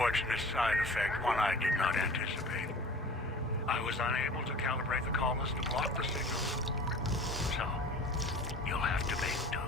unfortunate side effect, one I did not anticipate. I was unable to calibrate the collars to block the signal. So, you'll have to make do.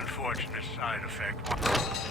unfortunate side effect.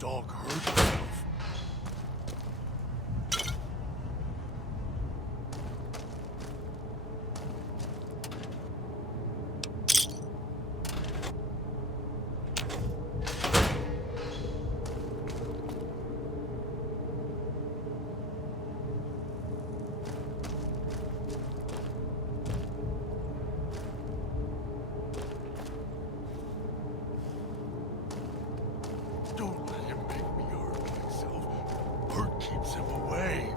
dog hurt himself. Don't let him make me hurt myself. Hurt keeps him away.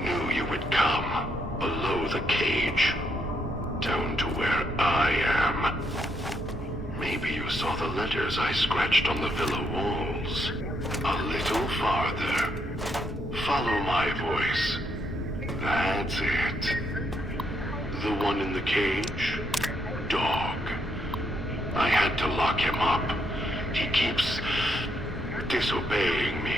Knew you would come below the cage, down to where I am. Maybe you saw the letters I scratched on the villa walls. A little farther. Follow my voice. That's it. The one in the cage? Dog. I had to lock him up. He keeps disobeying me.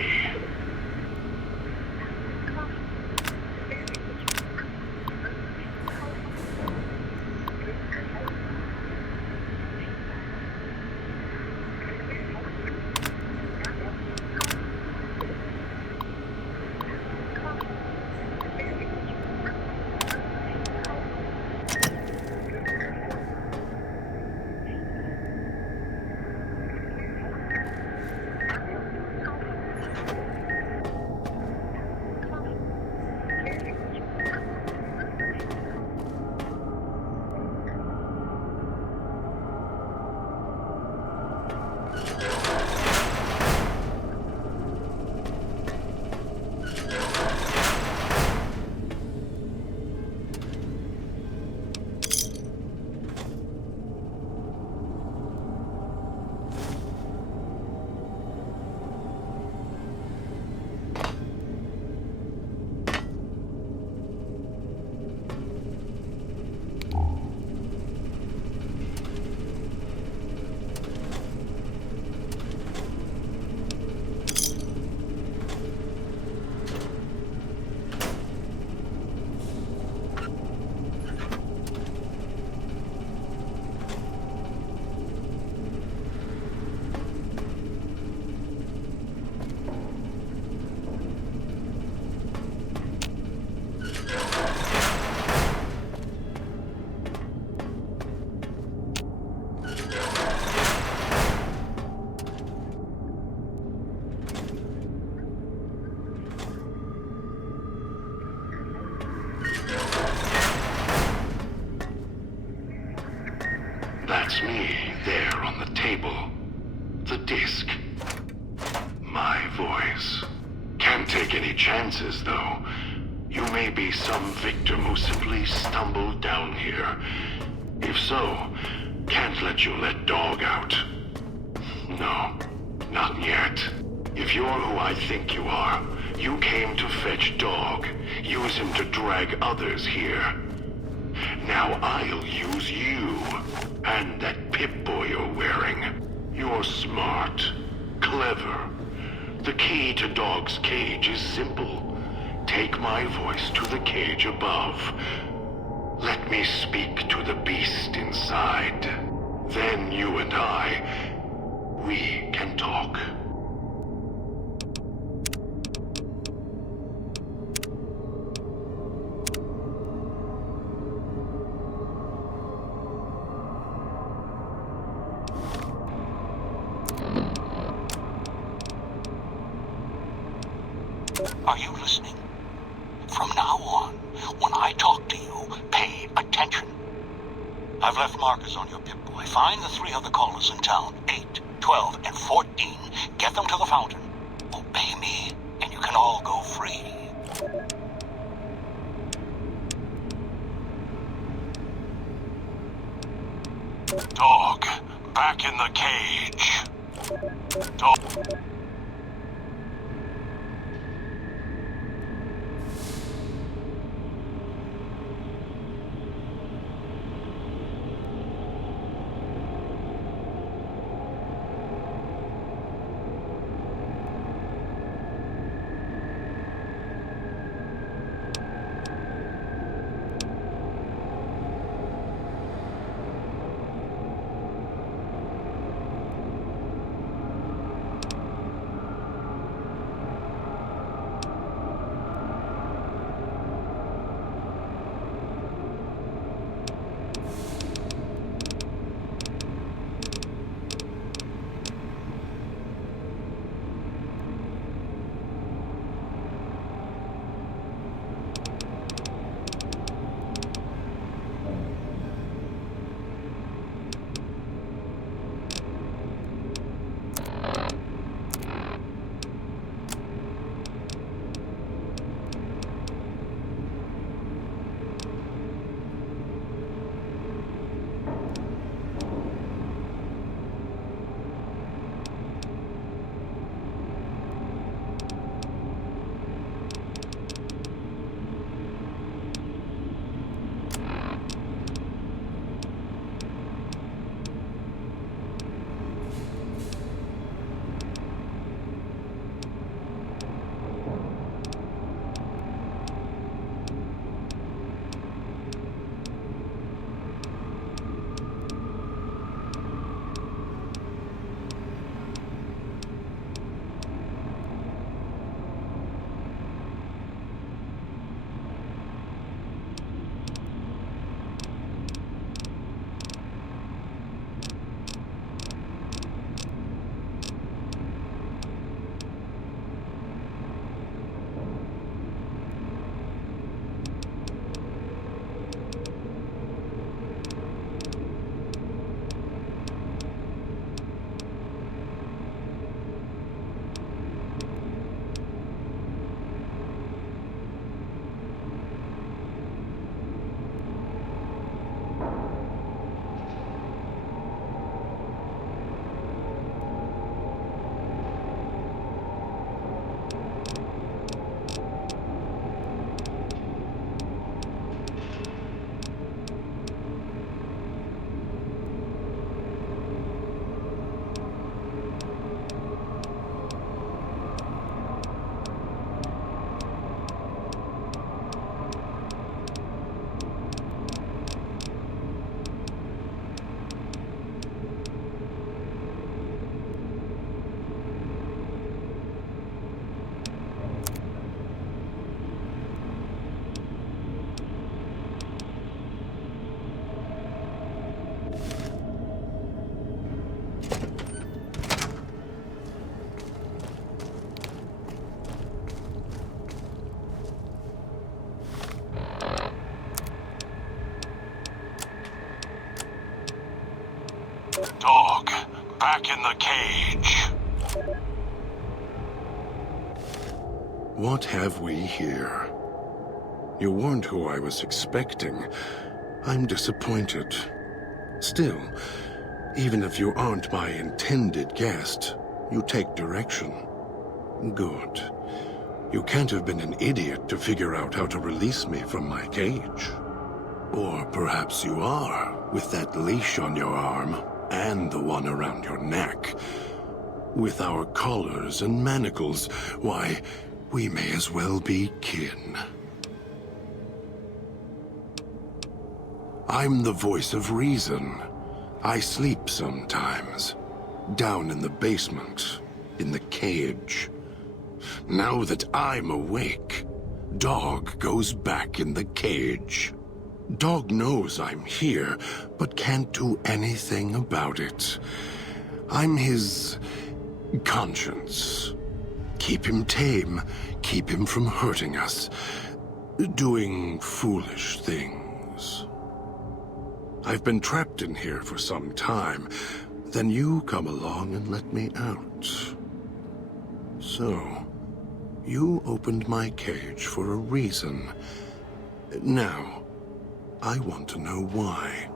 That's me, there on the table. The disc. My voice. Can't take any chances, though. You may be some victim who simply stumbled down here. If so, can't let you let Dog out. No, not yet. If you're who I think you are, you came to fetch Dog. Use him to drag others here. Now I'll use you. And that Pip-Boy you're wearing. You're smart. Clever. The key to Dog's cage is simple. Take my voice to the cage above. Let me speak to the beast inside. Then you and we can talk. Are you listening? From now on, when I talk to you, pay attention. I've left markers on your Pip-Boy. Find the 3 other callers in town, 8, 12, and 14. Get them to the fountain. Obey me, and you can all go free. Dog, back in the cage. Dog. back in the cage. What have we here? You weren't who I was expecting. I'm disappointed. Still, even if you aren't my intended guest, you take direction. Good. You can't have been an idiot to figure out how to release me from my cage. Or perhaps you are, with that leash on your arm, and the one around your neck. With our collars and manacles, why, we may as well be kin. I'm the voice of reason. I sleep sometimes. Down in the basement, in the cage. Now that I'm awake, Dog goes back in the cage. Dog knows I'm here, but can't do anything about it. I'm his conscience. Keep him tame, keep him from hurting us, doing foolish things. I've been trapped in here for some time. Then you come along and let me out. So, you opened my cage for a reason. Now, I want to know why.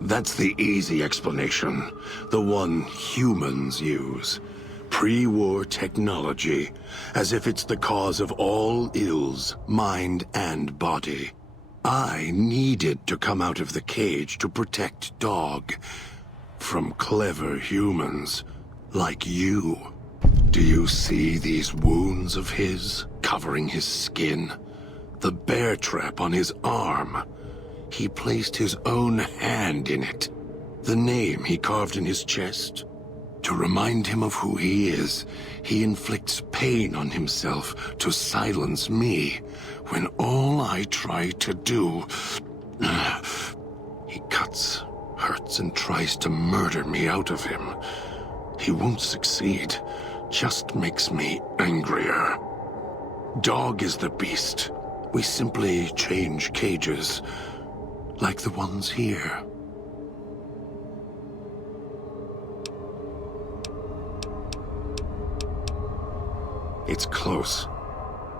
That's the easy explanation. The one humans use. Pre-war technology, as if it's the cause of all ills, mind and body. I needed to come out of the cage to protect Dog from clever humans like you. Do you see these wounds of his covering his skin? The bear trap on his arm. He placed his own hand in it. The name he carved in his chest. To remind him of who he is, he inflicts pain on himself to silence me, when all I try to do... He cuts, hurts, and tries to murder me out of him. He won't succeed, just makes me angrier. Dog is the beast. We simply change cages, like the ones here. It's close.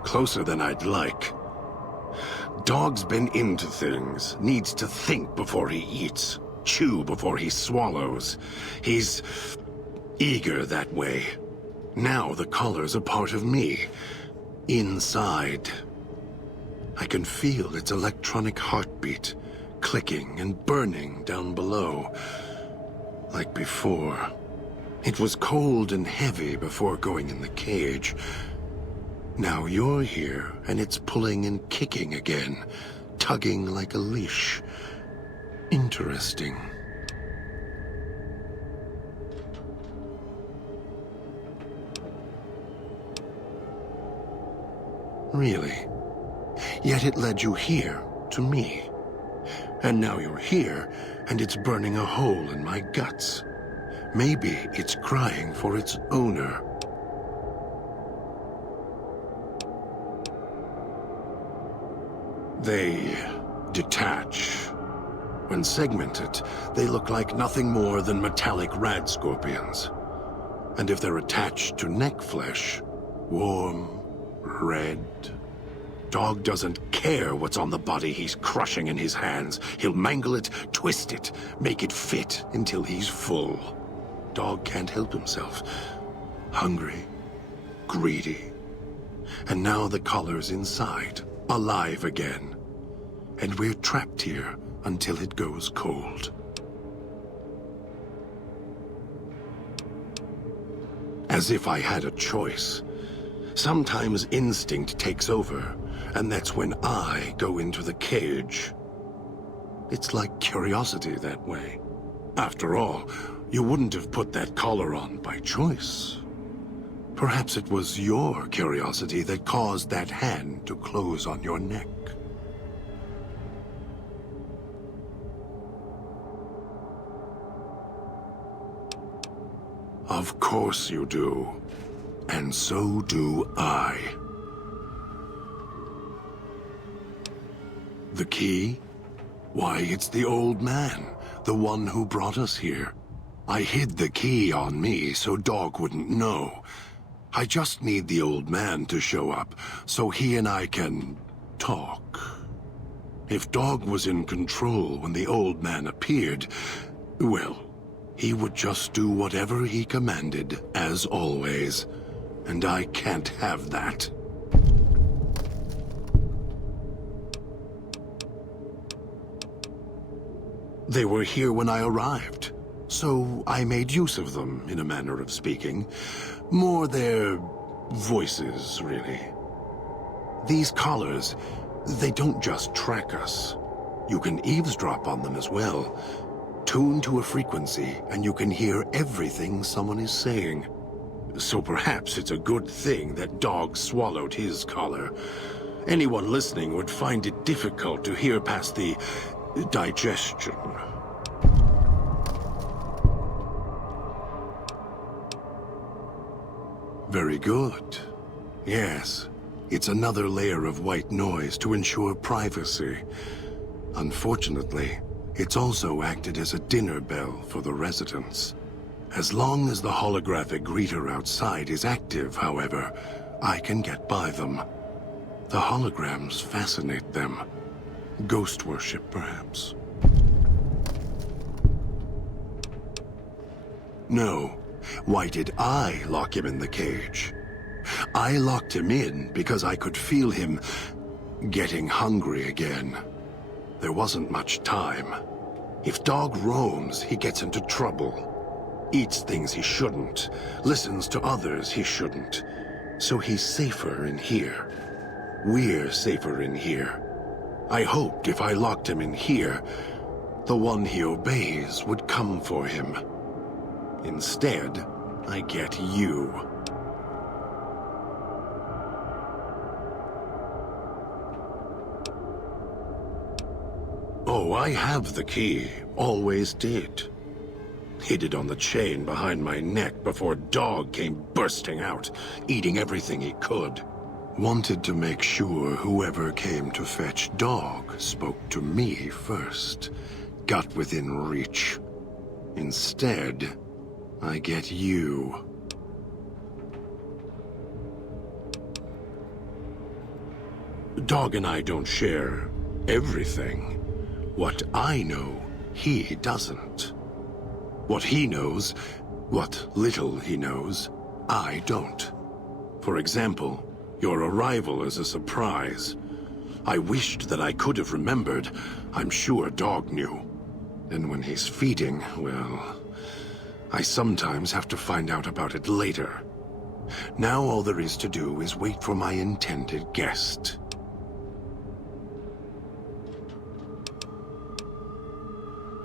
Closer than I'd like. Dog's been into things, needs to think before he eats, chew before he swallows. He's eager that way. Now the collar's a part of me. Inside. I can feel its electronic heartbeat, clicking and burning down below. Like before. It was cold and heavy before going in the cage. Now you're here, and it's pulling and kicking again, tugging like a leash. Interesting. Really? Yet it led you here, to me. And now you're here, and it's burning a hole in my guts. Maybe it's crying for its owner. They detach. When segmented, they look like nothing more than metallic rad scorpions. And if they're attached to neck flesh, warm, red. Dog doesn't care what's on the body he's crushing in his hands. He'll mangle it, twist it, make it fit until he's full. Dog can't help himself. Hungry, greedy. And now the collar's inside, alive again. And we're trapped here until it goes cold. As if I had a choice. Sometimes instinct takes over, and that's when I go into the cage. It's like curiosity that way. After all, you wouldn't have put that collar on by choice. Perhaps it was your curiosity that caused that hand to close on your neck. Of course you do. And so do I. The key? Why, it's the old man, the one who brought us here. I hid the key on me so Dog wouldn't know. I just need the old man to show up, so he and I can talk. If Dog was in control when the old man appeared, well, he would just do whatever he commanded, as always. And I can't have that. They were here when I arrived, so I made use of them, in a manner of speaking. More their voices, really. These collars, they don't just track us. You can eavesdrop on them as well. Tune to a frequency, and you can hear everything someone is saying. So perhaps it's a good thing that Dog swallowed his collar. Anyone listening would find it difficult to hear past the digestion. Very good. Yes, it's another layer of white noise to ensure privacy. Unfortunately, it's also acted as a dinner bell for the residents. As long as the holographic greeter outside is active, however, I can get by them. The holograms fascinate them. Ghost worship, perhaps. No. Why did I lock him in the cage? I locked him in because I could feel him getting hungry again. There wasn't much time. If Dog roams, he gets into trouble. Eats things he shouldn't. Listens to others he shouldn't. So he's safer in here. We're safer in here. I hoped if I locked him in here, the one he obeys would come for him. Instead, I get you. Oh, I have the key. Always did. Hid it on the chain behind my neck before Dog came bursting out, eating everything he could. Wanted to make sure whoever came to fetch Dog spoke to me first. Got within reach. Instead, I get you. Dog and I don't share everything. What I know, he doesn't. What he knows, what little he knows, I don't. For example, your arrival is a surprise. I wished that I could have remembered. I'm sure Dog knew. And when he's feeding, well, I sometimes have to find out about it later. Now all there is to do is wait for my intended guest.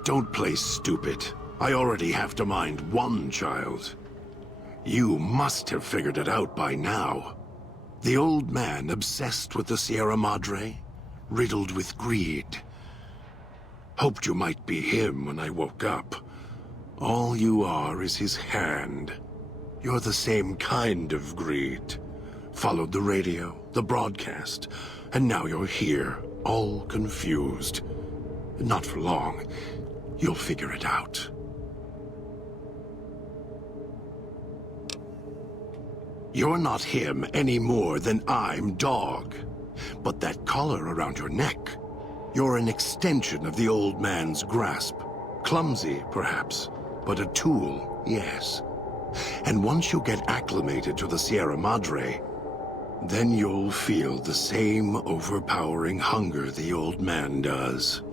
Don't play stupid. I already have to mind one child. You must have figured it out by now. The old man obsessed with the Sierra Madre, riddled with greed. Hoped you might be him when I woke up. All you are is his hand. You're the same kind of greed. Followed the radio, the broadcast, and now you're here, all confused. Not for long. You'll figure it out. You're not him any more than I'm Dog. But that collar around your neck, you're an extension of the old man's grasp. Clumsy, perhaps, but a tool, yes. And once you get acclimated to the Sierra Madre, then you'll feel the same overpowering hunger the old man does.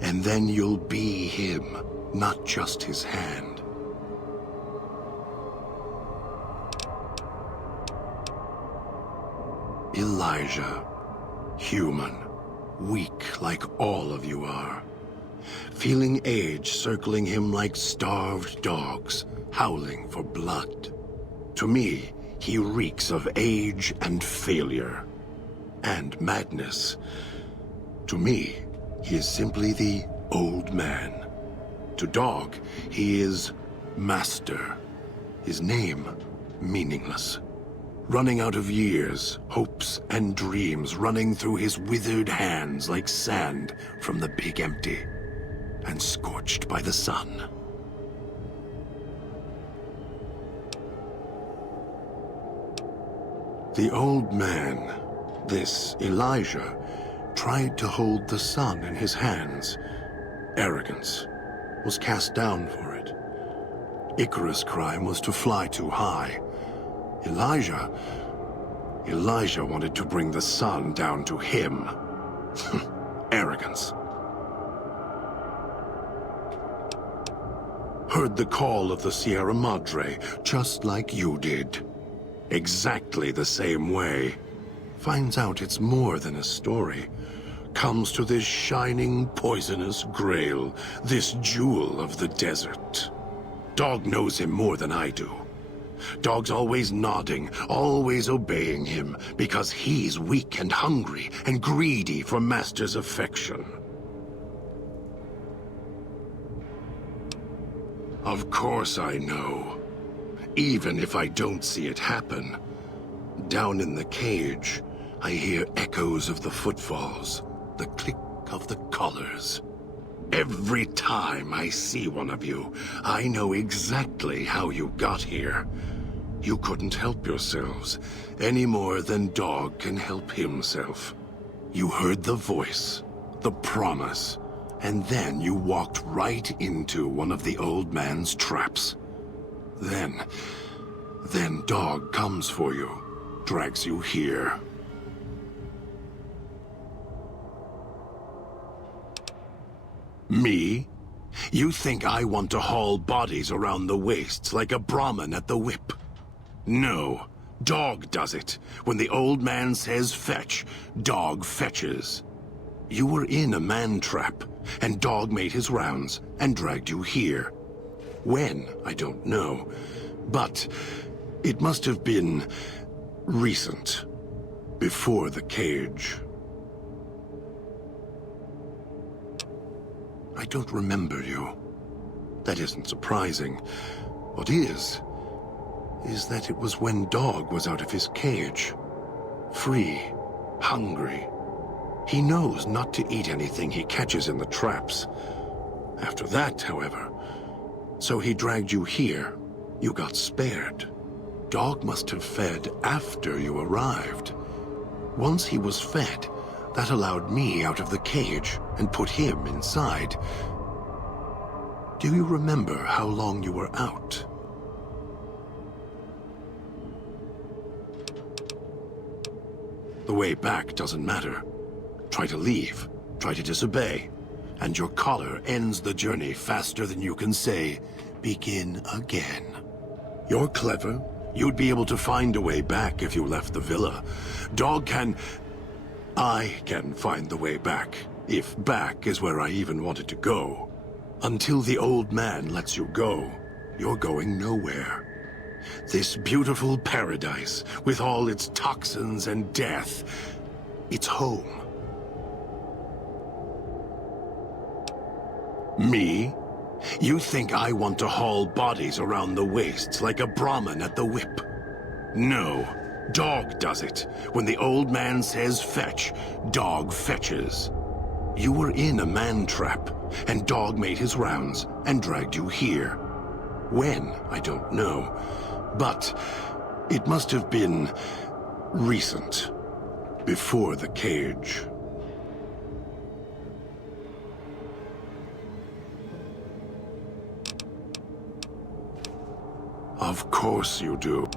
And then you'll be him, not just his hand. Elijah. Human. Weak like all of you are. Feeling age circling him like starved dogs, howling for blood. To me, he reeks of age and failure. And madness. To me, he is simply the old man. To Dog, he is Master. His name, meaningless. Running out of years, hopes and dreams running through his withered hands like sand from the big empty, and scorched by the sun. The old man, this Elijah, tried to hold the sun in his hands. Arrogance was cast down for it. Icarus' crime was to fly too high. Elijah wanted to bring the sun down to him. Arrogance. Heard the call of the Sierra Madre, just like you did. Exactly the same way. Finds out it's more than a story. Comes to this shining, poisonous grail, this jewel of the desert. Dog knows him more than I do. Dog's always nodding, always obeying him, because he's weak and hungry and greedy for Master's affection. Of course I know. Even if I don't see it happen. Down in the cage, I hear echoes of the footfalls, the click of the collars. Every time I see one of you, I know exactly how you got here. You couldn't help yourselves, any more than Dog can help himself. You heard the voice, the promise, and then you walked right into one of the old man's traps. Then Dog comes for you, drags you here. Me? You think I want to haul bodies around the wastes like a Brahmin at the whip? No. Dog does it. When the old man says fetch, Dog fetches. You were in a man trap, and Dog made his rounds and dragged you here. When, I don't know. But it must have been recent. Before the cage. I don't remember you. That isn't surprising. What is that it was when Dog was out of his cage. Free, hungry. He knows not to eat anything he catches in the traps. After that, however, so he dragged you here. You got spared. Dog must have fed after you arrived. Once he was fed, that allowed me out of the cage and put him inside. Do you remember how long you were out? The way back doesn't matter. Try to leave, try to disobey, and your collar ends the journey faster than you can say, begin again. You're clever. You'd be able to find a way back if you left the villa. I can find the way back, if back is where I even wanted to go. Until the old man lets you go, you're going nowhere. This beautiful paradise, with all its toxins and death, it's home. Me? You think I want to haul bodies around the wastes like a Brahmin at the whip? No. Dog does it. When the old man says fetch, Dog fetches. You were in a man trap, and Dog made his rounds and dragged you here. When, I don't know. But it must have been recent. Before the cage. Of course you do.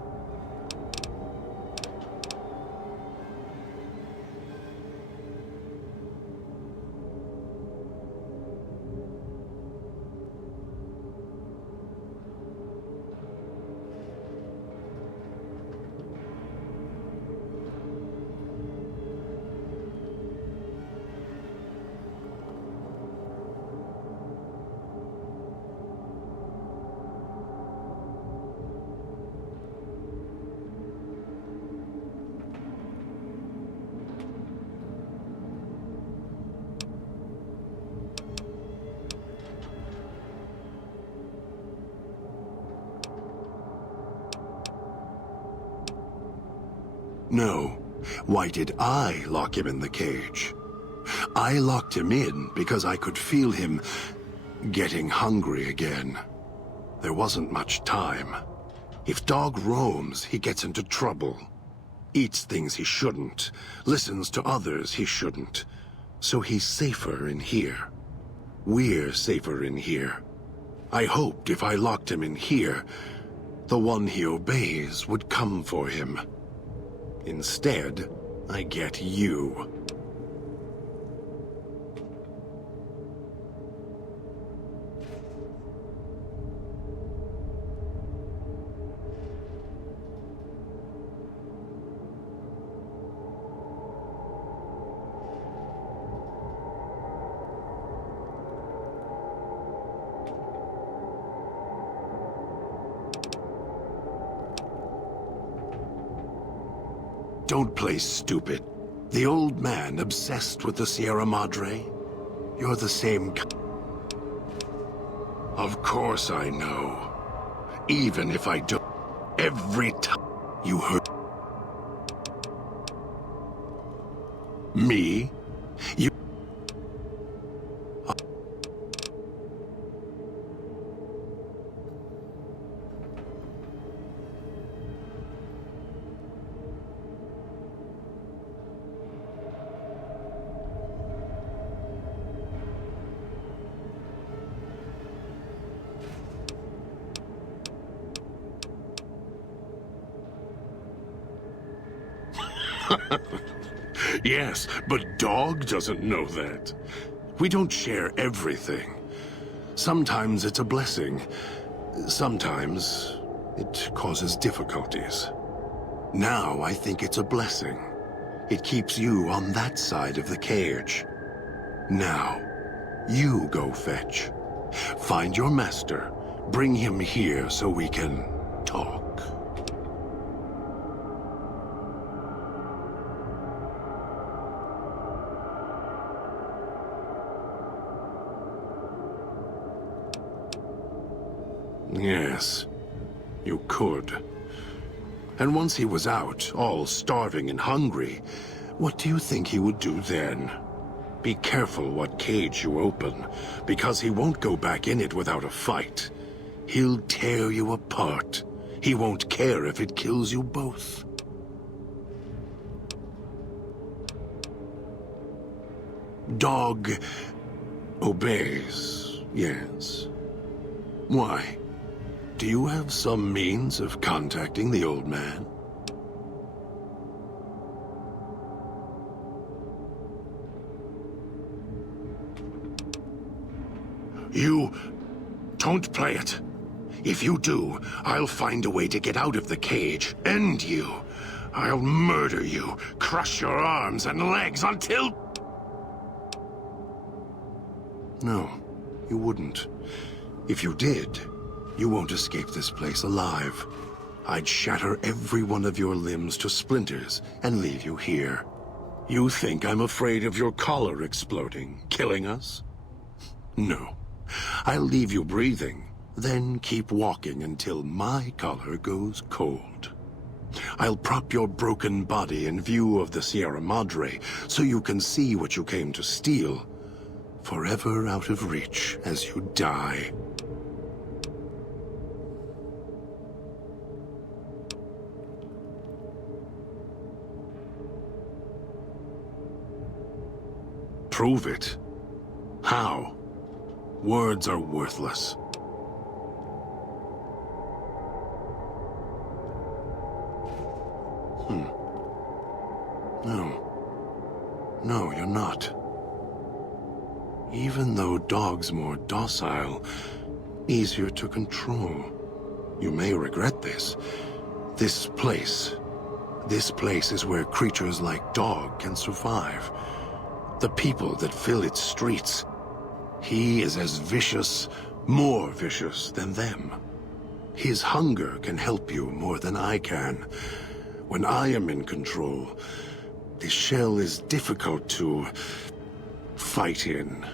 No. Why did I lock him in the cage? I locked him in because I could feel him getting hungry again. There wasn't much time. If Dog roams, he gets into trouble. Eats things he shouldn't. Listens to others he shouldn't. So he's safer in here. We're safer in here. I hoped if I locked him in here, the one he obeys would come for him. Instead, I get you. Don't play stupid. The old man obsessed with the Sierra Madre? You're the same Of course I know. Even if I don't. Every time you hurt me, you... Yes, but Dog doesn't know that. We don't share everything. Sometimes it's a blessing. Sometimes it causes difficulties. Now I think it's a blessing. It keeps you on that side of the cage. Now, you go fetch. Find your master. Bring him here so we can talk. Yes, you could. And once he was out, all starving and hungry, what do you think he would do then? Be careful what cage you open, because he won't go back in it without a fight. He'll tear you apart. He won't care if it kills you both. Dog obeys, yes. Why? Do you have some means of contacting the old man? You don't play it. If you do, I'll find a way to get out of the cage, end you. I'll murder you, crush your arms and legs until... No, you wouldn't. If you did, you won't escape this place alive. I'd shatter every one of your limbs to splinters and leave you here. You think I'm afraid of your collar exploding, killing us? No. I'll leave you breathing, then keep walking until my collar goes cold. I'll prop your broken body in view of the Sierra Madre so you can see what you came to steal, forever out of reach as you die. Prove it. How? Words are worthless. No. No, you're not. Even though Dog's more docile, easier to control. You may regret this. This place is where creatures like Dog can survive. The people that fill its streets. He is as vicious, more vicious than them. His hunger can help you more than I can. When I am in control, this shell is difficult to fight in.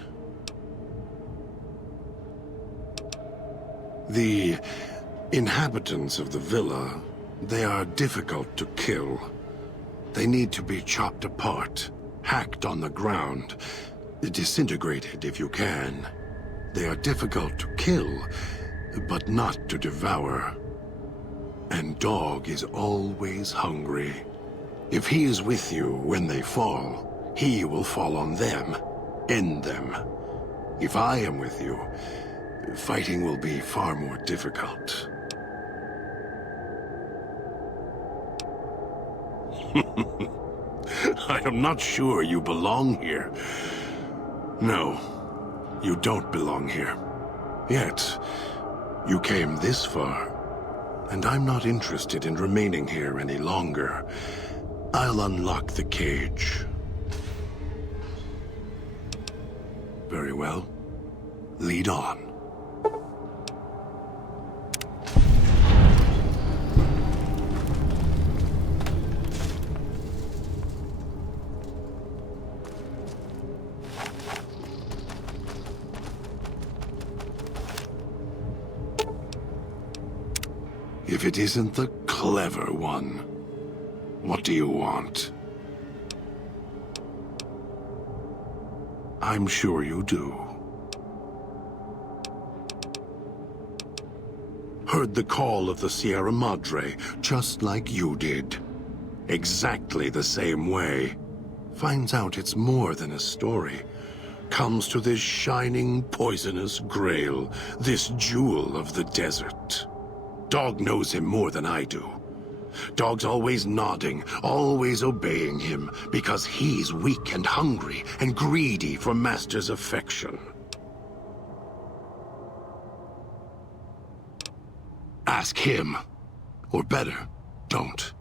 The inhabitants of the villa, they are difficult to kill. They need to be chopped apart, hacked on the ground, disintegrated if you can. They are difficult to kill, but not to devour. And Dog is always hungry. If he is with you when they fall, he will fall on them, end them. If I am with you, fighting will be far more difficult. I am not sure you belong here. No, you don't belong here. Yet, you came this far, and I'm not interested in remaining here any longer. I'll unlock the cage. Very well. Lead on. If it isn't the clever one, what do you want? I'm sure you do. Heard the call of the Sierra Madre, just like you did. Exactly the same way. Finds out it's more than a story. Comes to this shining, poisonous grail, this jewel of the desert. Dog knows him more than I do. Dog's always nodding, always obeying him, because he's weak and hungry and greedy for Master's affection. Ask him. Or better, don't.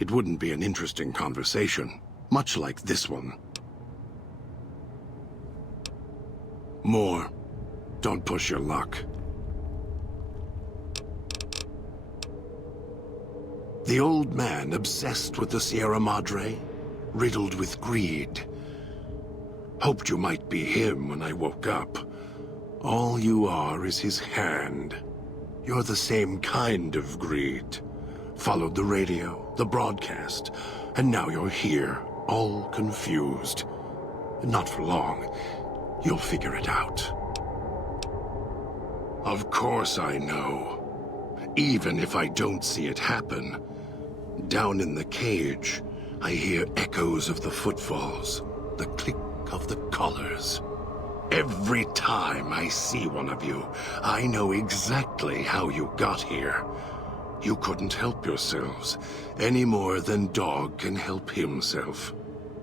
It wouldn't be an interesting conversation, much like this one. More. Don't push your luck. The old man obsessed with the Sierra Madre, riddled with greed. Hoped you might be him when I woke up. All you are is his hand. You're the same kind of greed. Followed the radio, the broadcast, and now you're here, all confused. Not for long. You'll figure it out. Of course I know. Even if I don't see it happen. Down in the cage, I hear echoes of the footfalls, the click of the collars. Every time I see one of you, I know exactly how you got here. You couldn't help yourselves, any more than Dog can help himself.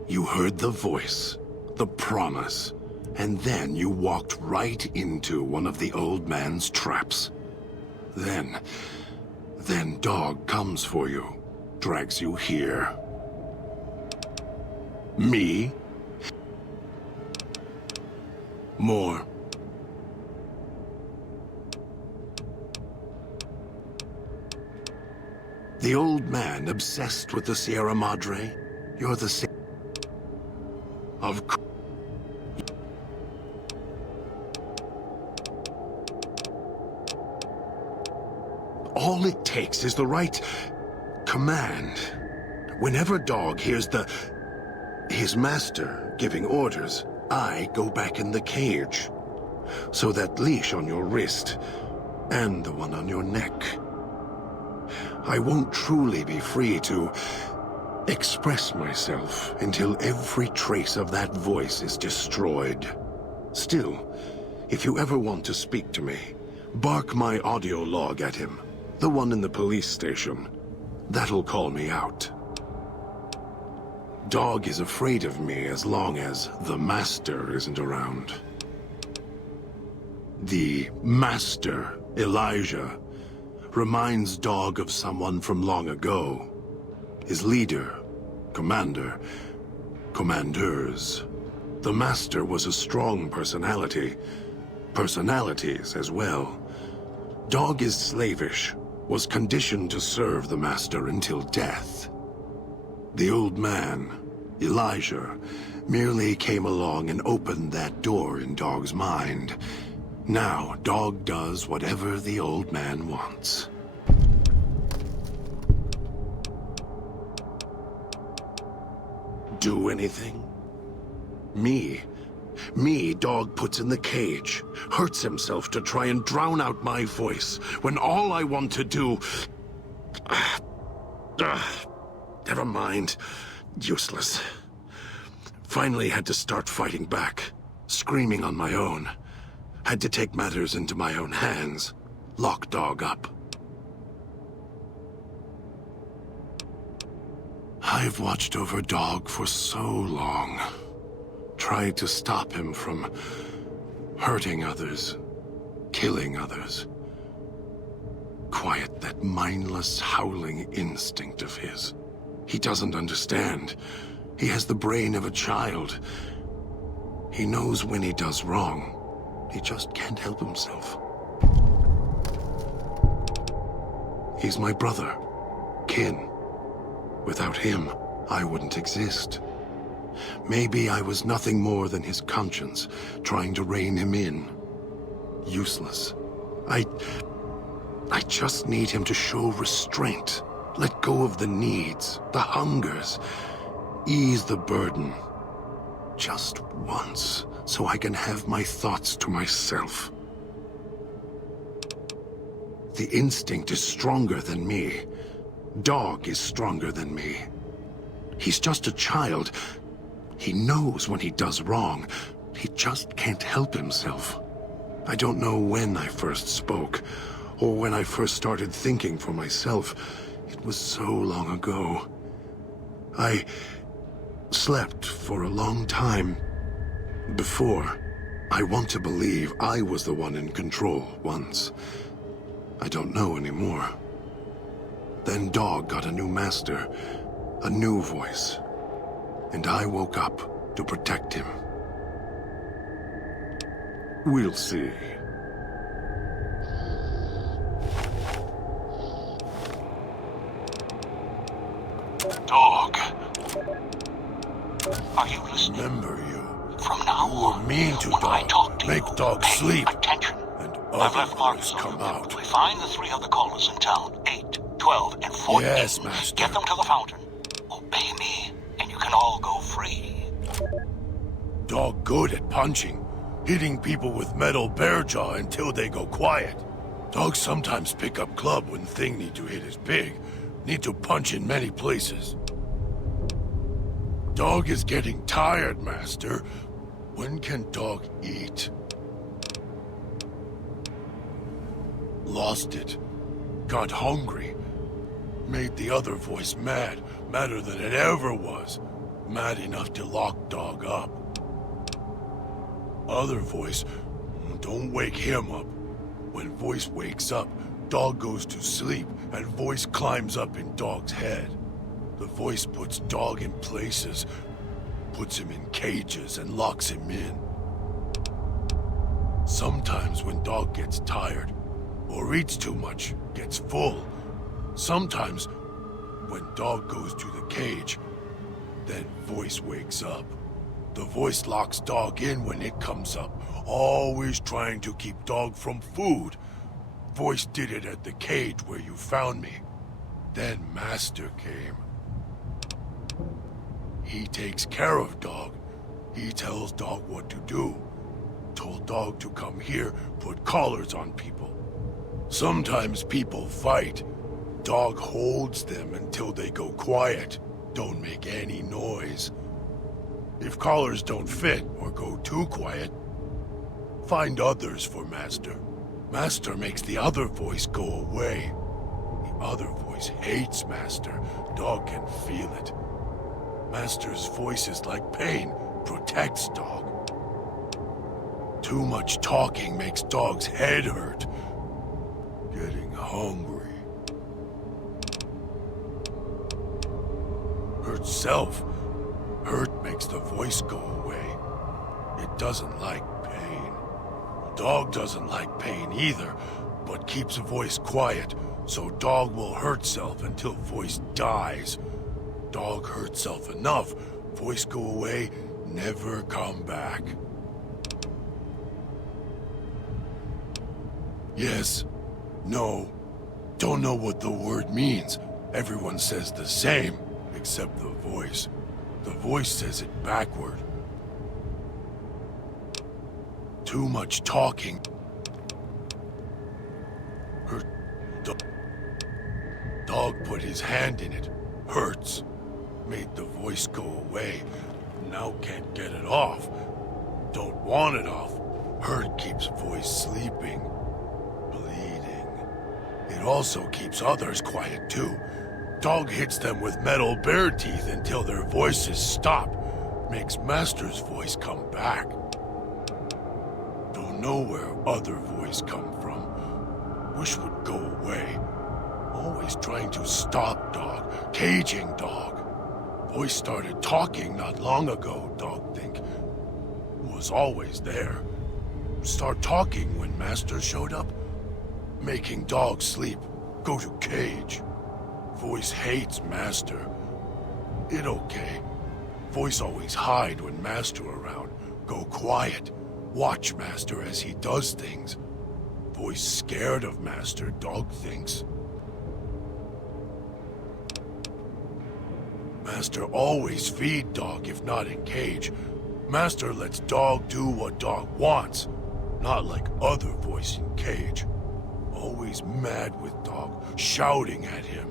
You heard the voice, the promise, and then you walked right into one of the old man's traps. Then Dog comes for you. Drags you here. Me? More. The old man obsessed with the Sierra Madre? You're the same. Of course. All it takes is the right command. Whenever Dog hears his master giving orders, I go back in the cage. So that leash on your wrist, and the one on your neck. I won't truly be free to express myself until every trace of that voice is destroyed. Still, if you ever want to speak to me, bark my audio log at him, the one in the police station. That'll call me out. Dog is afraid of me as long as the Master isn't around. The Master, Elijah, reminds Dog of someone from long ago. His leader, commander, commanders. The Master was a strong personality. Personalities as well. Dog is slavish, was conditioned to serve the Master until death. The old man, Elijah, merely came along and opened that door in Dog's mind. Now, Dog does whatever the old man wants. do anything? Me, Dog puts in the cage, hurts himself to try and drown out my voice, when all I want to do... Never mind. Useless. Finally had to start fighting back, screaming on my own. Had to take matters into my own hands, lock Dog up. I've watched over Dog for so long. Tried to stop him from hurting others, killing others. Quiet that mindless, howling instinct of his. He doesn't understand. He has the brain of a child. He knows when he does wrong. He just can't help himself. He's my brother, kin. Without him, I wouldn't exist. Maybe I was nothing more than his conscience, trying to rein him in. Useless. I just need him to show restraint. Let go of the needs, the hungers. Ease the burden. Just once, so I can have my thoughts to myself. The instinct is stronger than me. Dog is stronger than me. He's just a child. He knows when he does wrong. He just can't help himself. I don't know when I first spoke, or when I first started thinking for myself. It was so long ago. I slept for a long time. Before, I want to believe I was the one in control once. I don't know anymore. Then Dog got a new master, a new voice. And I woke up to protect him. We'll see. Dog. Are you listening? Remember you. From now You were on, mean to when I Dog. talk to Make you, Dog pay sleep. attention. And I've other left Marcus voice on come your out. pip boy. Find the 3 other callers in town. 8, 12, and 14. Yes, Master. Get them to the fountain. Obey me, and you can all go free. Dog good at punching, hitting people with metal bear jaw until they go quiet. Dogs sometimes pick up club when thing need to hit his pig. Need to punch in many places. Dog is getting tired, Master. When can Dog eat? Lost it. Got hungry. Made the other voice mad. Madder than it ever was. Mad enough to lock Dog up. Other voice, don't wake him up. When voice wakes up, Dog goes to sleep and voice climbs up in Dog's head. The voice puts Dog in places, puts him in cages and locks him in. Sometimes when Dog gets tired, or eats too much, gets full. Sometimes when Dog goes to the cage, then voice wakes up. The voice locks Dog in when it comes up, always trying to keep Dog from food. Voice did it at the cage where you found me. Then Master came. He takes care of Dog. He tells Dog what to do. Told Dog to come here, put collars on people. Sometimes people fight. Dog holds them until they go quiet. Don't make any noise. If collars don't fit or go too quiet, find others for Master. Master makes the other voice go away. The other voice hates Master. Dog can feel it. Master's voice is like pain, protects Dog. Too much talking makes Dog's head hurt. Getting hungry. Hurt self. Hurt makes the voice go away. It doesn't like pain. Dog doesn't like pain either, but keeps a voice quiet, so Dog will hurt self until voice dies. Dog hurt self enough, voice go away, never come back. Yes. No. Don't know what the word means. Everyone says the same, except the voice. The voice says it backward. Too much talking. Her dog put his hand in it. Hurts. Made the voice go away. Now can't get it off. Don't want it off. Hurt keeps voice sleeping. Bleeding. It also keeps others quiet too. Dog hits them with metal bear teeth until their voices stop. Makes Master's voice come back. Don't know where other voice come from. Wish would go away. Always trying to stop Dog. Caging Dog. Voice started talking not long ago, Dog think. Was always there. Start talking when Master showed up. Making Dog sleep. Go to cage. Voice hates Master. It okay. Voice always hide when Master around. Go quiet. Watch Master as he does things. Voice scared of Master, Dog thinks. Master always feed Dog if not in cage. Master lets Dog do what Dog wants. Not like other voice in cage. Always mad with Dog, shouting at him.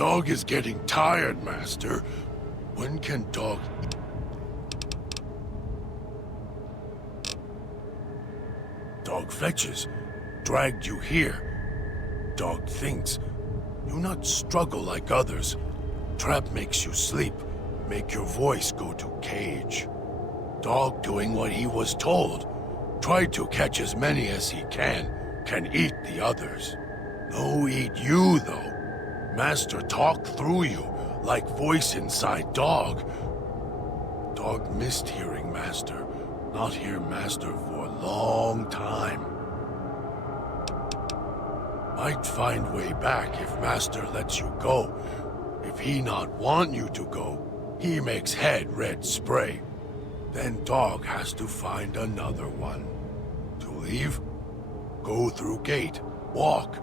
Dog is getting tired, Master. When can Dog... Dog fetches. Dragged you here. Dog thinks. Do not struggle like others. Trap makes you sleep. Make your voice go to cage. Dog doing what he was told. Try to catch as many as he can. Can eat the others. No eat you, though. Master talk through you, like voice inside Dog. Dog missed hearing Master. Not hear Master for a long time. Might find way back if Master lets you go. If he not want you to go, he makes head red spray. Then Dog has to find another one. To leave? Go through gate. Walk.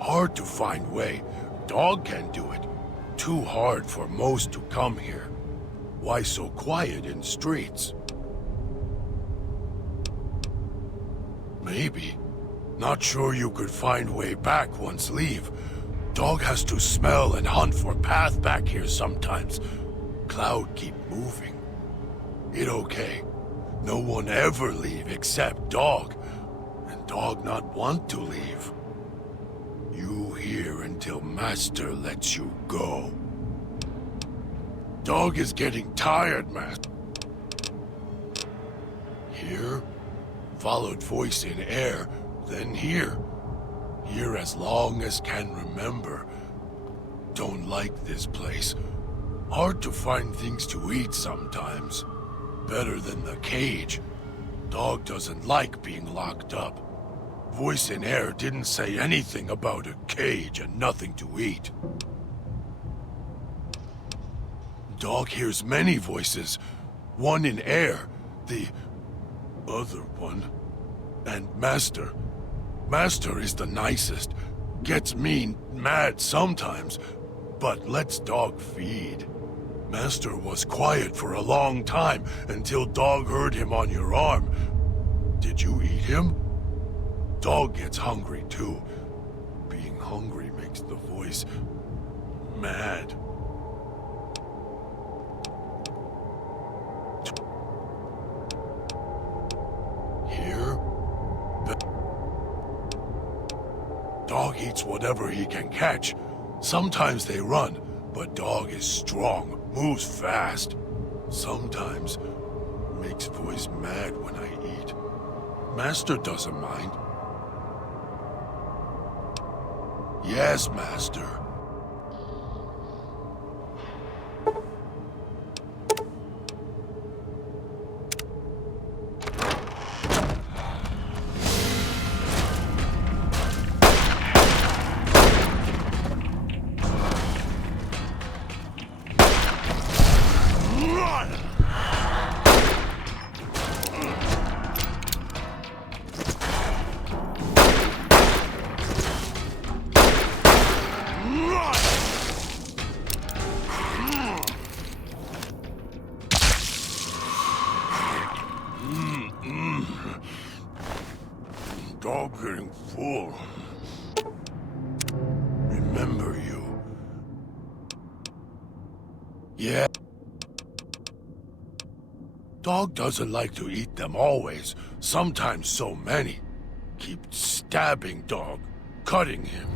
Hard to find way. Dog can do it. Too hard for most to come here. Why so quiet in streets? Maybe. Not sure you could find way back once leave. Dog has to smell and hunt for path back here sometimes. Cloud keep moving. It okay. No one ever leave except Dog. And Dog not want to leave. You here until Master lets you go. Dog is getting tired, Master. Here? Followed voice in air, then here. Here as long as can remember. Don't like this place. Hard to find things to eat sometimes. Better than the cage. Dog doesn't like being locked up. Voice in air didn't say anything about a cage and nothing to eat. Dog hears many voices. One in air, the other one, and Master. Master is the nicest. Gets mean, mad sometimes, but lets Dog feed. Master was quiet for a long time until Dog heard him on your arm. Did you eat him? Dog gets hungry too. Being hungry makes the voice mad. Here? Dog eats whatever he can catch. Sometimes they run, but Dog is strong, moves fast. Sometimes makes voice mad when I eat. Master doesn't mind. Yes, Master. Dog getting full. Remember you. Yeah. Dog doesn't like to eat them always. Sometimes so many. Keep stabbing Dog, cutting him.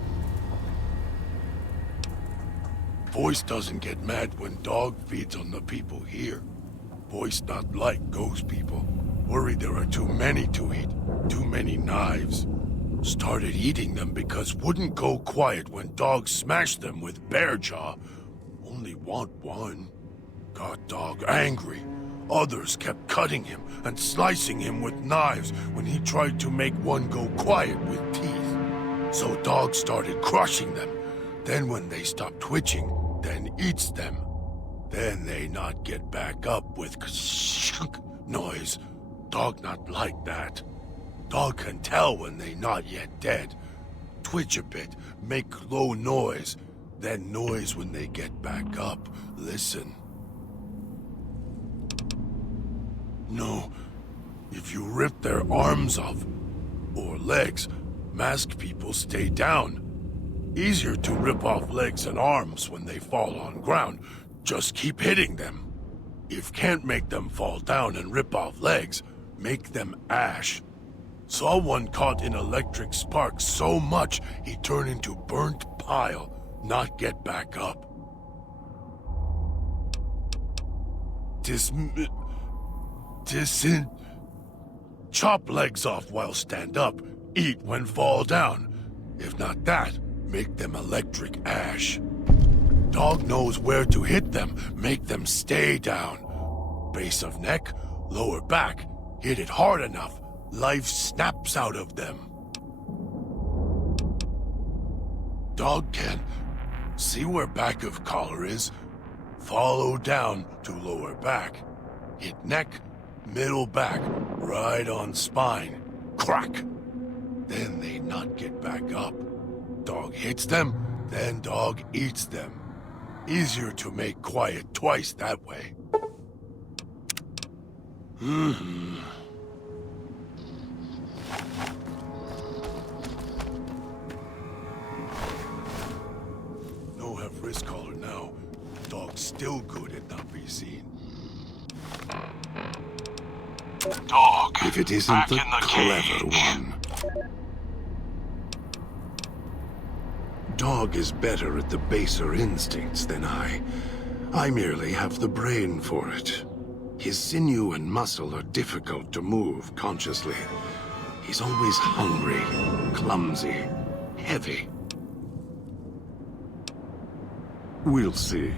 Voice doesn't get mad when Dog feeds on the people here. Voice not like ghost people. Worried there are too many to eat. Too many knives. Started eating them because wouldn't go quiet when Dog smashed them with bear jaw. Only want one. Got Dog angry. Others kept cutting him and slicing him with knives when he tried to make one go quiet with teeth. So Dog started crushing them. Then when they stop twitching, then eats them. Then they not get back up with noise. Dog not like that. Dog can tell when they not yet dead. Twitch a bit, make low noise, then noise when they get back up. Listen. No, if you rip their arms off, or legs, masked people stay down. Easier to rip off legs and arms when they fall on ground. Just keep hitting them. If can't make them fall down and rip off legs, make them ash. Saw one caught in electric sparks so much he turned into burnt pile, not get back up. Chop legs off while stand up, eat when fall down. If not that, make them electric ash. Dog knows where to hit them, make them stay down. Base of neck, lower back, hit it hard enough, life snaps out of them. Dog can see where back of collar is, follow down to lower back, hit neck, middle back, right on spine, crack. Then they not get back up. Dog hits them, then dog eats them. Easier to make quiet twice that way. No have wrist collar now. Dog's still good at not be seen. Dog. If it isn't back the in the clever cage. one. Dog is better at the baser instincts than I. I merely have the brain for it. His sinew and muscle are difficult to move consciously. He's always hungry, clumsy, heavy. We'll see.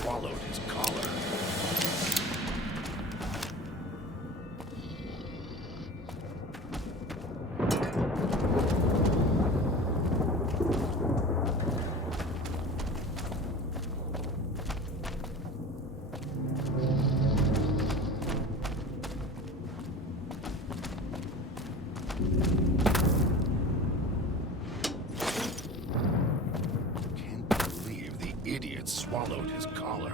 Swallowed his collar. Can't believe the idiot swallowed his collar.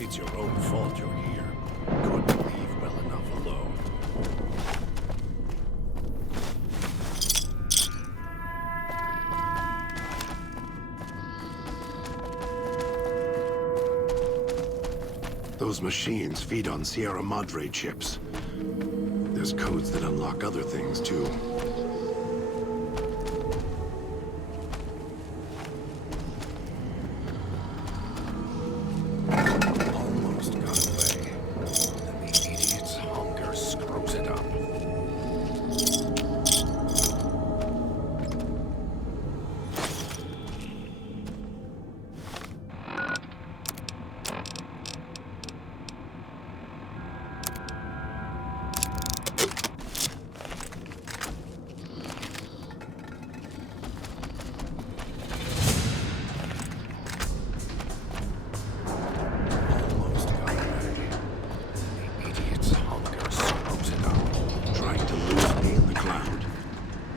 It's your own fault you're here. Couldn't leave well enough alone. Those machines feed on Sierra Madre chips. There's codes that unlock other things, too. Almost got away. Then the idiot's hunger screws it up.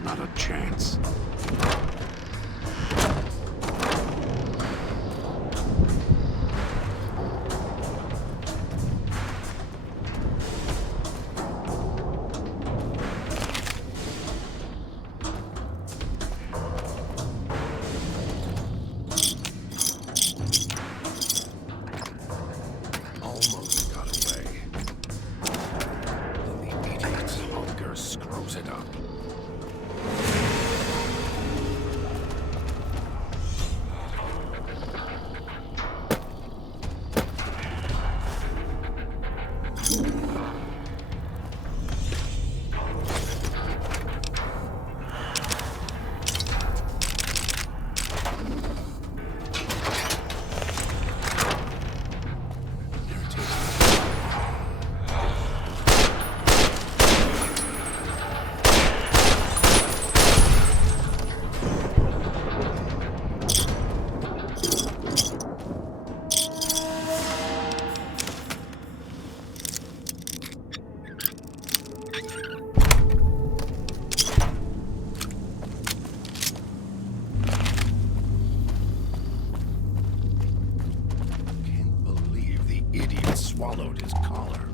Not a chance. Almost got away. Then the idiot's hunger screws it up. Swallowed his collar.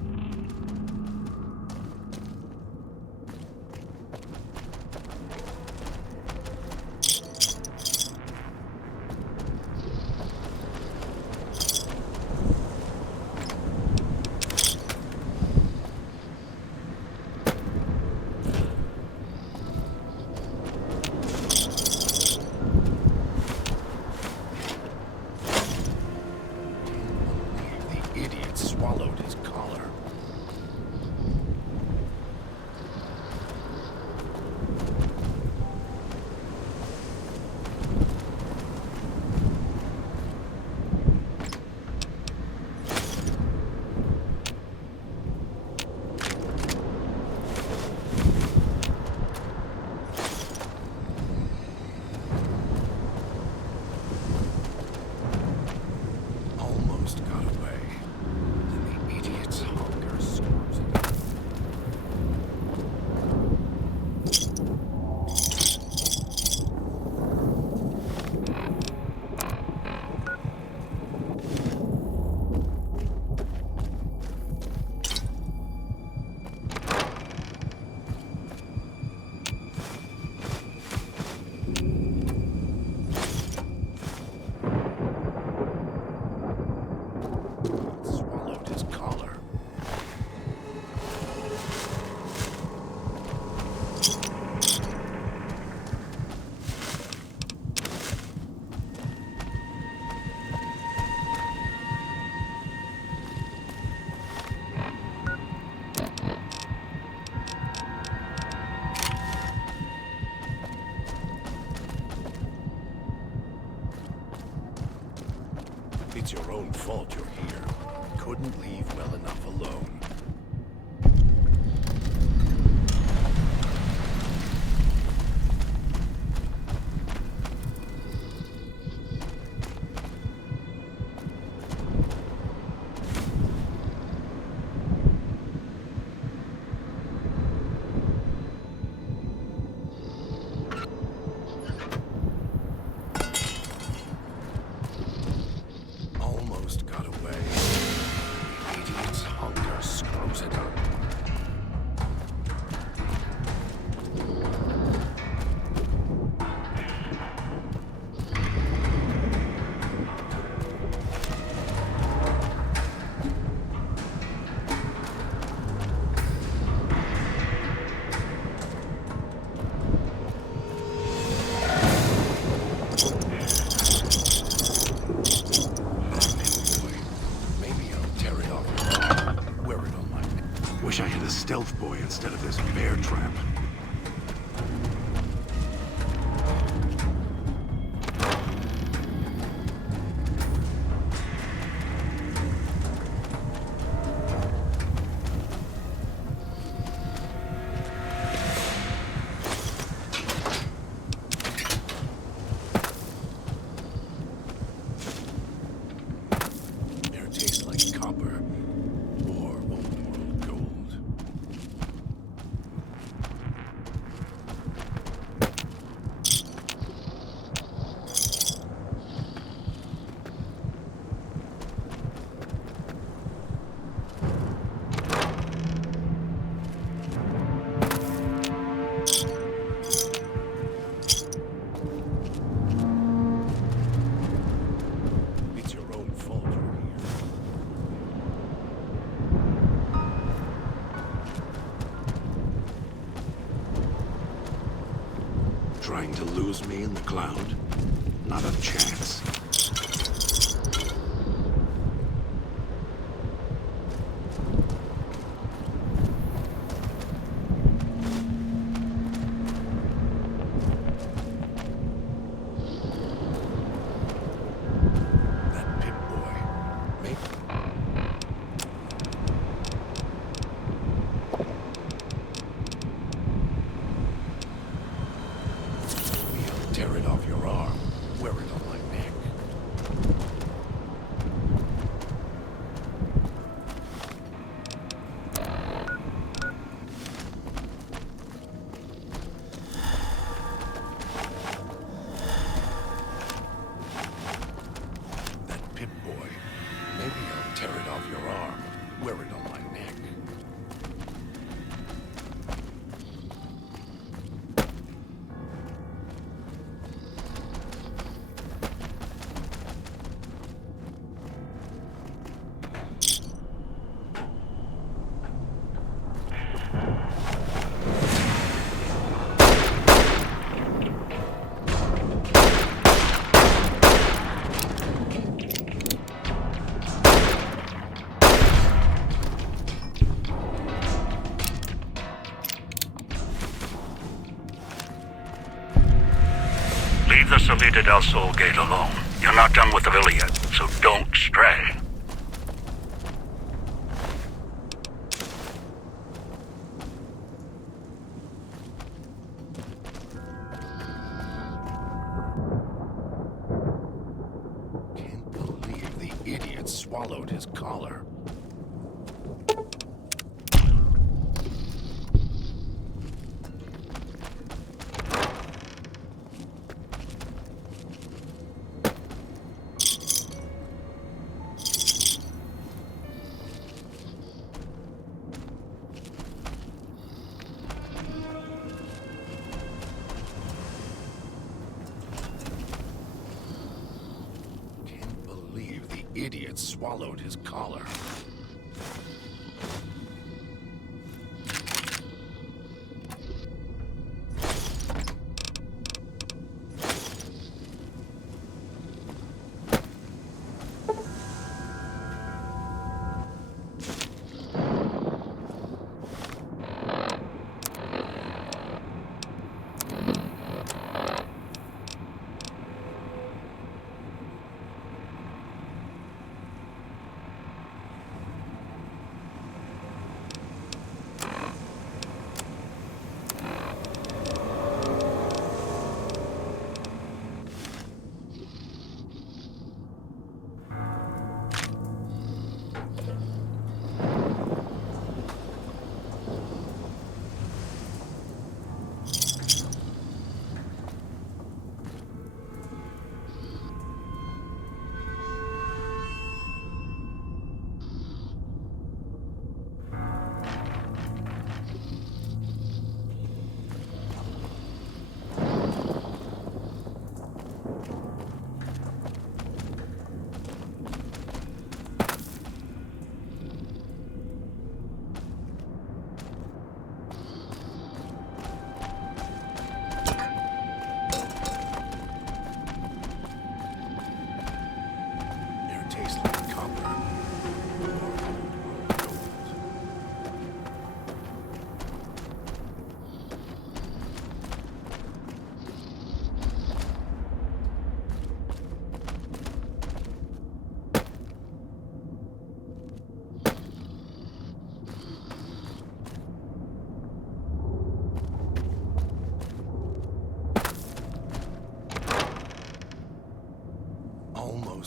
Swallowed his collar. It's your own fault you're here. Couldn't leave well enough alone. Almost got away. The idiot's hunger screws it up. Maybe I'll tear it off. Wear it on my neck. Wish I had a stealth boy instead of this bear trap. Air tastes like copper or old world gold. It's your own fault you're here. Trying to lose me in the cloud? Not a chance. That Pip-Boy. Maybe. Maybe I'll tear it off your arm. Wear it on my neck. That Pip-Boy. Maybe I'll tear it off your arm. Wear it on my neck. Leave the Salida del Sol gate alone. You're not done with the villa yet, so don't stray. Can't believe the idiot swallowed his collar. Can't believe the idiot swallowed his collar.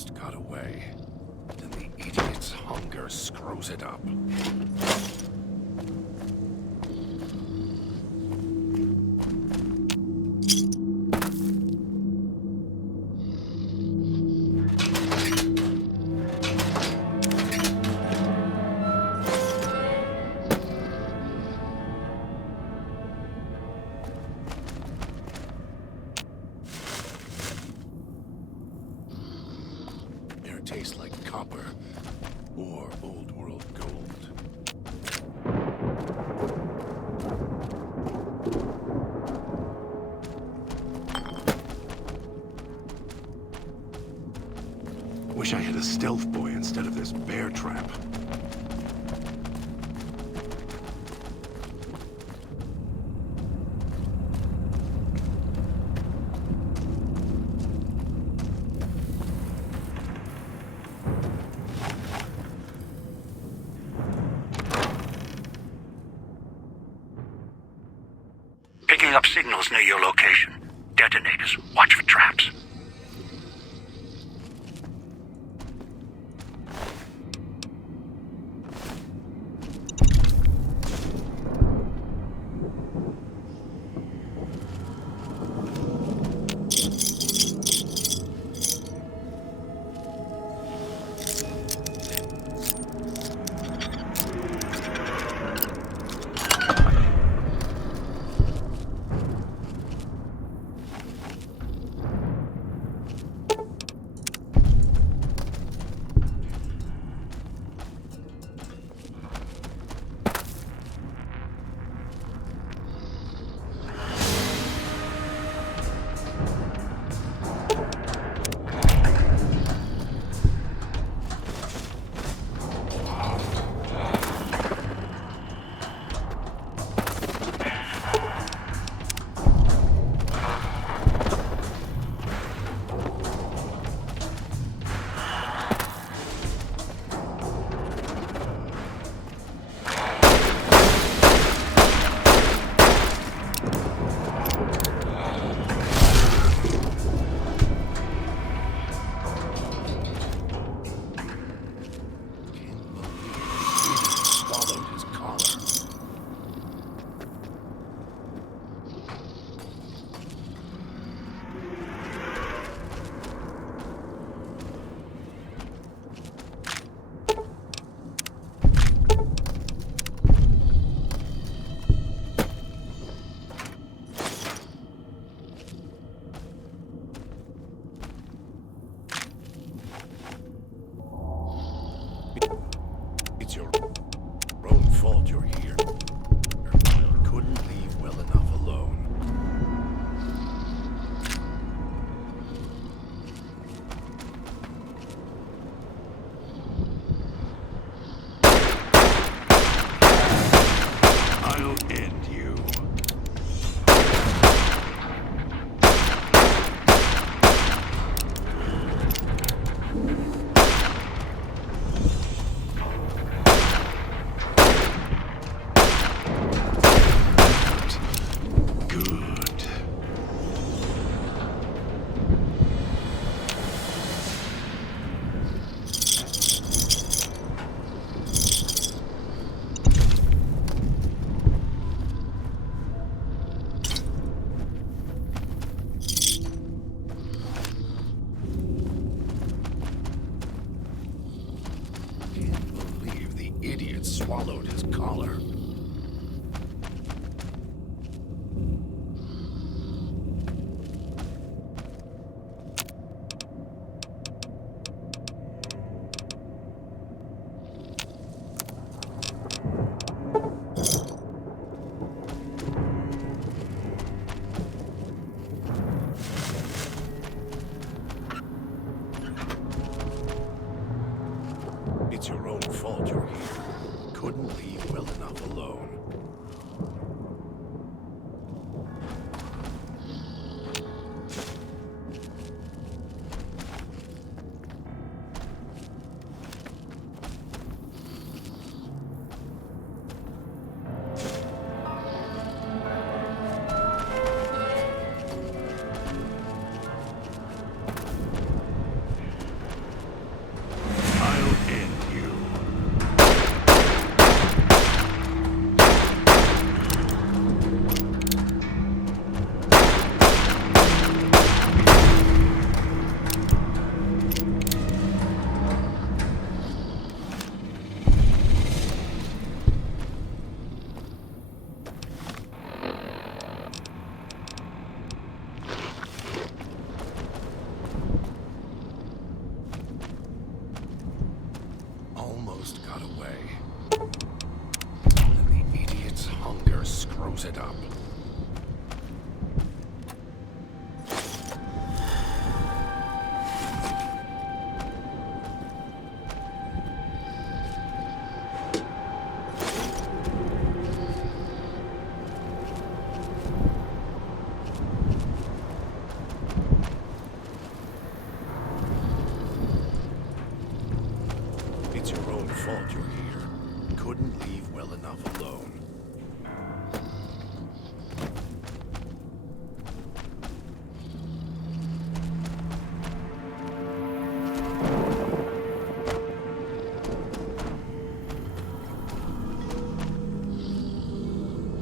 almost got away. And the idiot's hunger screws it up. Tastes like copper or old world gold. Wish I had a stealth boy instead of this bear trap. Picking up signals near your location. Detonators. Watch for traps. It's your own fault you're here. Couldn't leave well enough alone. I'll end you. Idiot swallowed his collar. It's your own fault you're here. Couldn't leave well enough alone. fault you're here. Couldn't leave well enough alone.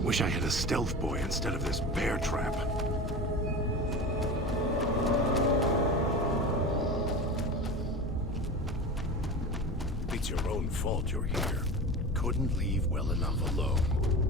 Wish I had a stealth boy instead of this bear trap. It's your own fault you're here. Couldn't leave well enough alone.